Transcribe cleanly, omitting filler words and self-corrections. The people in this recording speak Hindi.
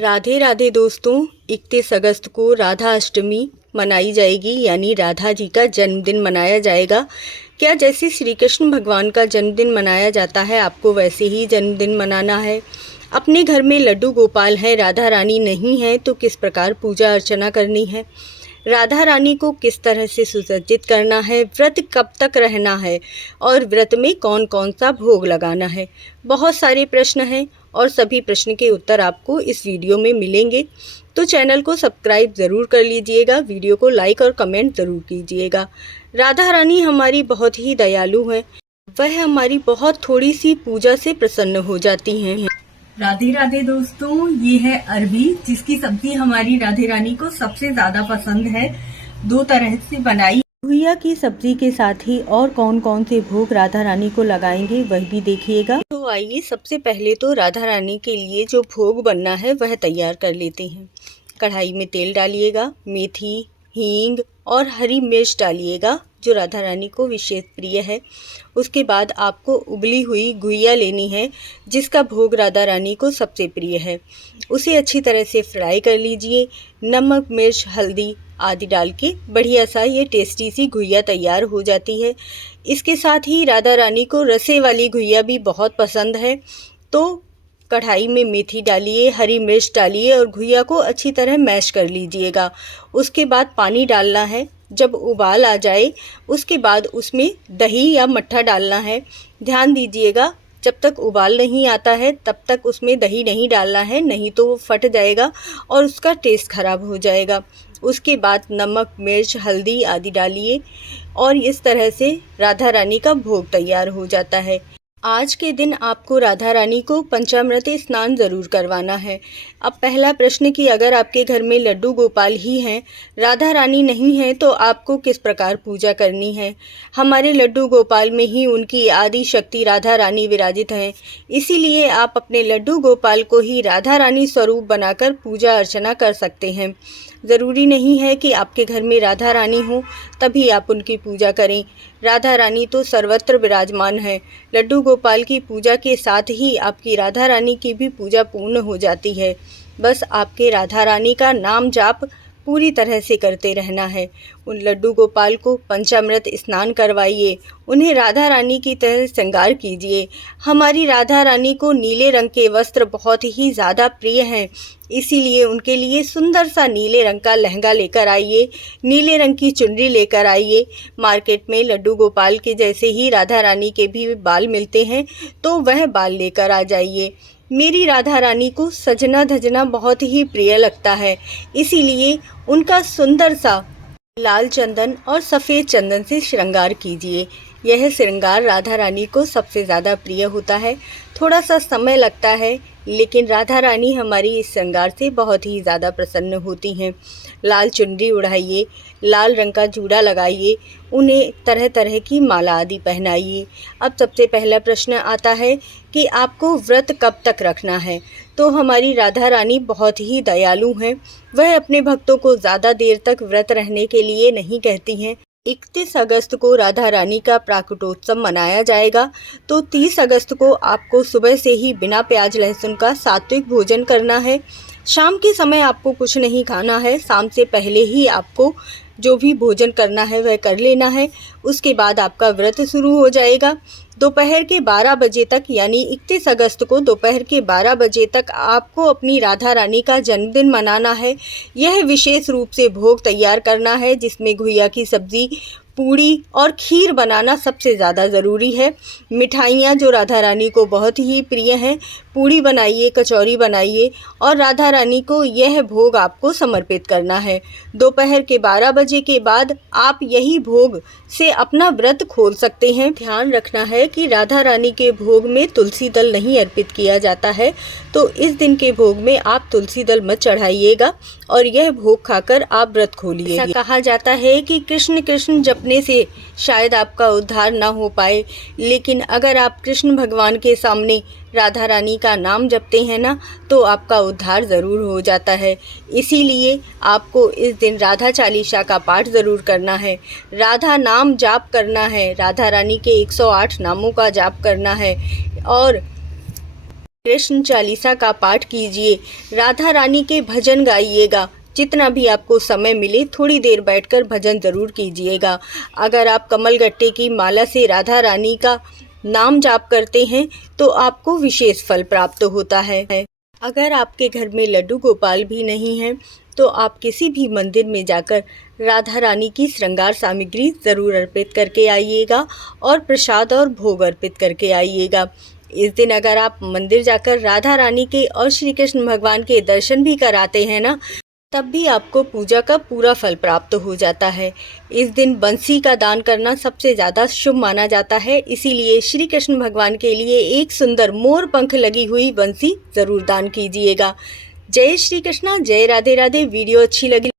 राधे राधे दोस्तों, 31 अगस्त को राधा अष्टमी मनाई जाएगी, यानी राधा जी का जन्मदिन मनाया जाएगा। क्या जैसे श्री कृष्ण भगवान का जन्मदिन मनाया जाता है, आपको वैसे ही जन्मदिन मनाना है? अपने घर में लड्डू गोपाल हैं, राधा रानी नहीं है, तो किस प्रकार पूजा अर्चना करनी है? राधा रानी को किस तरह से सुसज्जित करना है? व्रत कब तक रहना है? और व्रत में कौन कौन सा भोग लगाना है? बहुत सारे प्रश्न हैं और सभी प्रश्न के उत्तर आपको इस वीडियो में मिलेंगे। तो चैनल को सब्सक्राइब ज़रूर कर लीजिएगा, वीडियो को लाइक और कमेंट ज़रूर कीजिएगा। राधा रानी हमारी बहुत ही दयालु हैं, वह हमारी बहुत थोड़ी सी पूजा से प्रसन्न हो जाती हैं। राधे राधे दोस्तों, ये है अरबी, जिसकी सब्जी हमारी राधे रानी को सबसे ज्यादा पसंद है। 2 तरह से बनाई। घुइया की सब्जी के साथ ही और कौन कौन से भोग राधा रानी को लगाएंगे वह भी देखिएगा। तो आइए, सबसे पहले तो राधा रानी के लिए जो भोग बनना है वह तैयार कर लेते हैं। कढ़ाई में तेल डालिएगा, मेथी, हींग और हरी मिर्च डालिएगा, जो राधा रानी को विशेष प्रिय है। उसके बाद आपको उबली हुई घुइया लेनी है, जिसका भोग राधा रानी को सबसे प्रिय है। उसे अच्छी तरह से फ्राई कर लीजिए। नमक, मिर्च, हल्दी आदि डाल के बढ़िया सा ये टेस्टी सी घुइया तैयार हो जाती है। इसके साथ ही राधा रानी को रसे वाली घुइया भी बहुत पसंद है, तो कढ़ाई में मेथी डालिए, हरी मिर्च डालिए और घुइया को अच्छी तरह मैश कर लीजिएगा। उसके बाद पानी डालना है। जब उबाल आ जाए उसके बाद उसमें दही या मट्ठा डालना है। ध्यान दीजिएगा, जब तक उबाल नहीं आता है तब तक उसमें दही नहीं डालना है, नहीं तो वो फट जाएगा और उसका टेस्ट खराब हो जाएगा। उसके बाद नमक, मिर्च, हल्दी आदि डालिए और इस तरह से राधा रानी का भोग तैयार हो जाता है। आज के दिन आपको राधा रानी को पंचामृत स्नान ज़रूर करवाना है। अब पहला प्रश्न कि अगर आपके घर में लड्डू गोपाल ही हैं, राधा रानी नहीं है, तो आपको किस प्रकार पूजा करनी है? हमारे लड्डू गोपाल में ही उनकी आदि शक्ति राधा रानी विराजित हैं, इसीलिए आप अपने लड्डू गोपाल को ही राधा रानी स्वरूप बनाकर पूजा अर्चना कर सकते हैं। ज़रूरी नहीं है कि आपके घर में राधा रानी हो तभी आप उनकी पूजा करें। राधा रानी तो सर्वत्र विराजमान है। लड्डू गोपाल की पूजा के साथ ही आपकी राधा रानी की भी पूजा पूर्ण हो जाती है। बस आपके राधा रानी का नाम जाप पूरी तरह से करते रहना है। उन लड्डू गोपाल को पंचामृत स्नान करवाइए, उन्हें राधा रानी की तरह श्रृंगार कीजिए। हमारी राधा रानी को नीले रंग के वस्त्र बहुत ही ज़्यादा प्रिय हैं, इसीलिए उनके लिए सुंदर सा नीले रंग का लहंगा लेकर आइए, नीले रंग की चुनरी लेकर आइए। मार्केट में लड्डू गोपाल के जैसे ही राधा रानी के भी बाल मिलते हैं, तो वह बाल लेकर आ जाइए। मेरी राधा रानी को सजना धजना बहुत ही प्रिय लगता है, इसीलिए उनका सुंदर सा लाल चंदन और सफ़ेद चंदन से श्रृंगार कीजिए। यह श्रृंगार राधा रानी को सबसे ज़्यादा प्रिय होता है। थोड़ा सा समय लगता है, लेकिन राधा रानी हमारी इस श्रृंगार से बहुत ही ज़्यादा प्रसन्न होती हैं। लाल चुनरी उड़ाइए, लाल रंग का जूड़ा लगाइए, उन्हें तरह तरह की माला आदि पहनाइए। अब सबसे पहला प्रश्न आता है कि आपको व्रत कब तक रखना है? तो हमारी राधा रानी बहुत ही दयालु हैं, वह अपने भक्तों को ज़्यादा देर तक व्रत रहने के लिए नहीं कहती हैं। 31 अगस्त को राधा रानी का प्राकटोत्सव मनाया जाएगा, तो 30 अगस्त को आपको सुबह से ही बिना प्याज लहसुन का सात्विक भोजन करना है। शाम के समय आपको कुछ नहीं खाना है, शाम से पहले ही आपको जो भी भोजन करना है वह कर लेना है। उसके बाद आपका व्रत शुरू हो जाएगा। दोपहर के 12 बजे तक, यानी 31 अगस्त को दोपहर के 12 बजे तक आपको अपनी राधा रानी का जन्मदिन मनाना है। यह विशेष रूप से भोग तैयार करना है, जिसमें घुइया की सब्ज़ी, पूड़ी और खीर बनाना सबसे ज़्यादा ज़रूरी है। मिठाइयाँ जो राधा रानी को बहुत ही प्रिय हैं, पूड़ी बनाइए, कचौरी बनाइए और राधा रानी को यह भोग आपको समर्पित करना है। दोपहर के 12 बजे के बाद आप यही भोग से अपना व्रत खोल सकते हैं। ध्यान रखना है कि राधा रानी के भोग में तुलसी दल नहीं अर्पित किया जाता है, तो इस दिन के भोग में आप तुलसी दल मत चढ़ाइएगा और यह भोग खाकर आप व्रत खोलिए। ऐसा कहा जाता है कि कृष्ण कृष्ण जपने से शायद आपका उद्धार ना हो पाए, लेकिन अगर आप कृष्ण भगवान के सामने राधा रानी का नाम जपते हैं ना, तो आपका उद्धार ज़रूर हो जाता है। इसीलिए आपको इस दिन राधा चालीसा का पाठ ज़रूर करना है, राधा नाम जाप करना है, राधा रानी के 108 नामों का जाप करना है और कृष्ण चालीसा का पाठ कीजिए, राधा रानी के भजन गाइएगा। जितना भी आपको समय मिले थोड़ी देर बैठकर भजन ज़रूर कीजिएगा। अगर आप कमलगट्टे की माला से राधा रानी का नाम जाप करते हैं तो आपको विशेष फल प्राप्त होता है। अगर आपके घर में लड्डू गोपाल भी नहीं हैं तो आप किसी भी मंदिर में जाकर राधा रानी की श्रृंगार सामग्री ज़रूर अर्पित करके आइएगा और प्रसाद और भोग अर्पित करके आइएगा। इस दिन अगर आप मंदिर जाकर राधा रानी के और श्री कृष्ण भगवान के दर्शन भी कराते हैं ना, तब भी आपको पूजा का पूरा फल प्राप्त हो जाता है। इस दिन बंसी का दान करना सबसे ज़्यादा शुभ माना जाता है, इसीलिए श्री कृष्ण भगवान के लिए एक सुंदर मोर पंख लगी हुई बंसी ज़रूर दान कीजिएगा। जय श्री कृष्णा, जय राधे राधे। वीडियो अच्छी लगी